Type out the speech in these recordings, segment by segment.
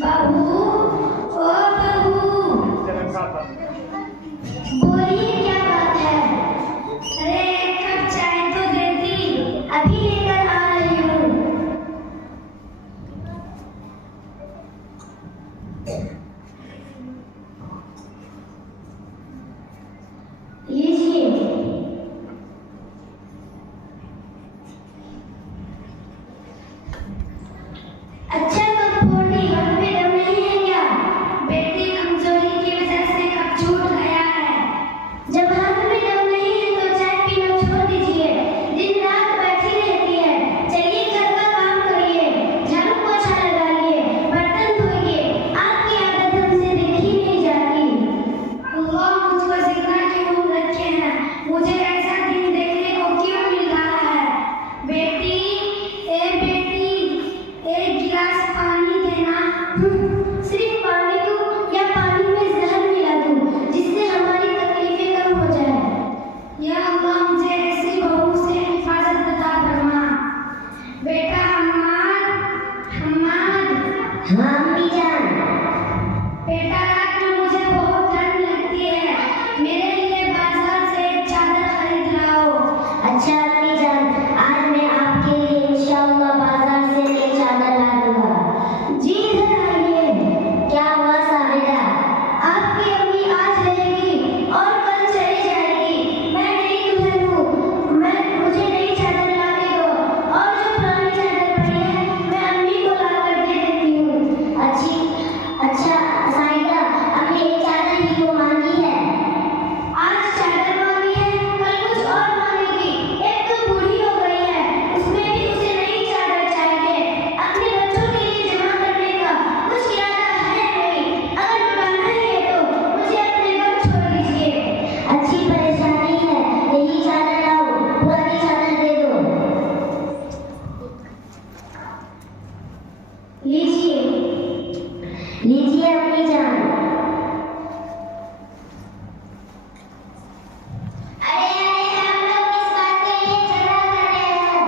बहू, ओ बहू, बोलिए क्या बात है? अरे एक कप चाय तो देती, अभी लेकर आ रही हूँ। लीजिए। अच्छा कप फोड़ दी, घर पे दम नहीं है क्या? बेटी कमजोरी की वजह से कप छूट गया है। जब हाथ में दम नहीं है तो चाय पीना छोड़ दीजिए। दिन रात बैठी रहती है। चलिए घर का काम करिए, झाड़ू पोछा लगाइए, बर्तन धोइए। आपकी आदत हमसे देखी नहीं जाती। अल्लाह मुझको जिंदा क्यों रखे हैं? मुझे ऐसा दिन देखने को क्यों मिल रहा है? बेटी, बेटी, एक गिलास पानी देना। सिर्फ पानी दूं या पानी में जहर मिला दूं जिससे हमारी तकलीफें कम हो जाए? या अल्लाह मुझे ऐसी बहू से हिफाजत अता फरमा। बेटा हम्माद, हाँ अम्मी जान। बेटा रात में मुझे बहुत ठंड लगती है, मेरे लिए बाजार से एक चादर खरीद लाओ। अच्छा अम्मी जान, आज मैं आपके लिए इंशाअल्लाह बाजार से एक चादर ला दूंगा। जी इधर आइए। क्या हुआ साहिदा? आपकी अम्मी आज रहेगी और कल चली जाएगी। मैं नई दुल्हन हूँ, मुझे नई चादर ला के दो, और जो पुरानी चादर पड़ी है मैं अम्मी को ला कर दे देती हूँ। अच्छा साहिदा, अम्मी एक चादर ही तो मांगी है। आज चादर मांगी है, कल कुछ और मांगेगी। एक तो बूढ़ी हो गई है, उसमें भी उसे नई चादर चाहिए। अपने बच्चों के लिए जमा करने का कुछ इरादा है नहीं। अगर लुटाना ही है तो मुझे अपने घर छोड़ दीजिए। अच्छी परेशानी है, यही चादर लाओ, पुरानी चादर दे दो। लीजिए लीजिए अम्मी जान। अरे हम लोग किस बात के लिए झगड़ा कर रहे हैं?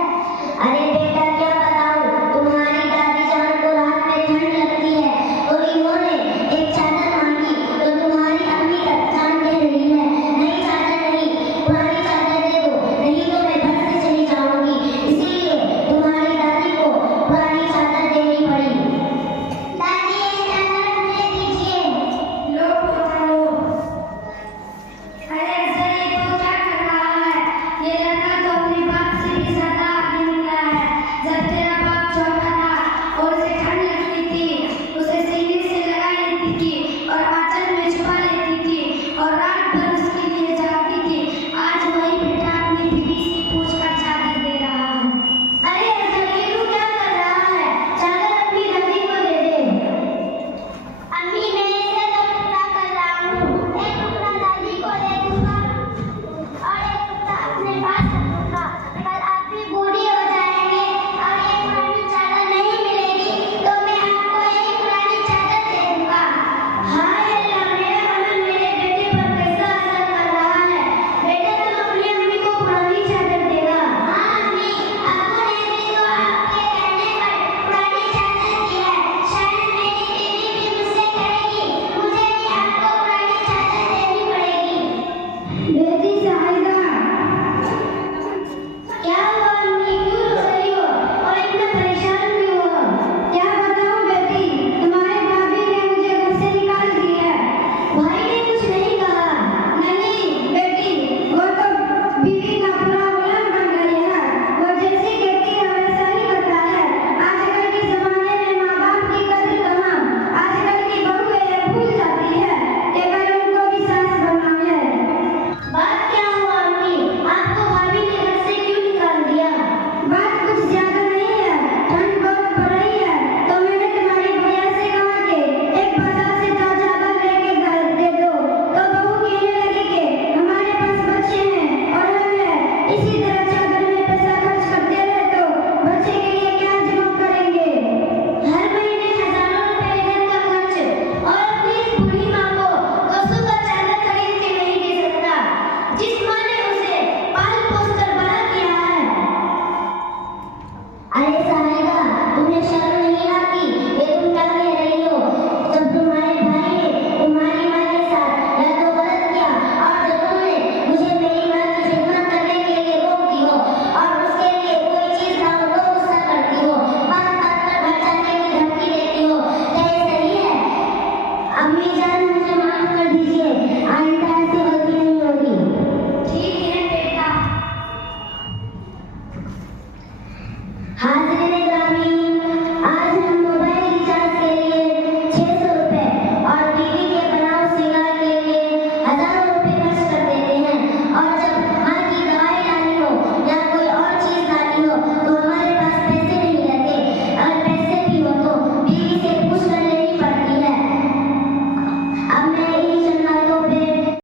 अरे बेटा क्या बताऊं, तुम्हारी दादी जान को रात में ठंड लगती है तो इन्होंने एक चादर मांगी, तो तुम्हारी अम्मी जान कह रही है नई चादर नहीं, पुरानी चादर दे दो, नहीं तो मैं घर से चली जाऊंगी। इसीलिए तुम्हारी दादी को पुरानी चादर देनी पड़ी। दादी ये चादर मुझे दीजिए। हाजिरीन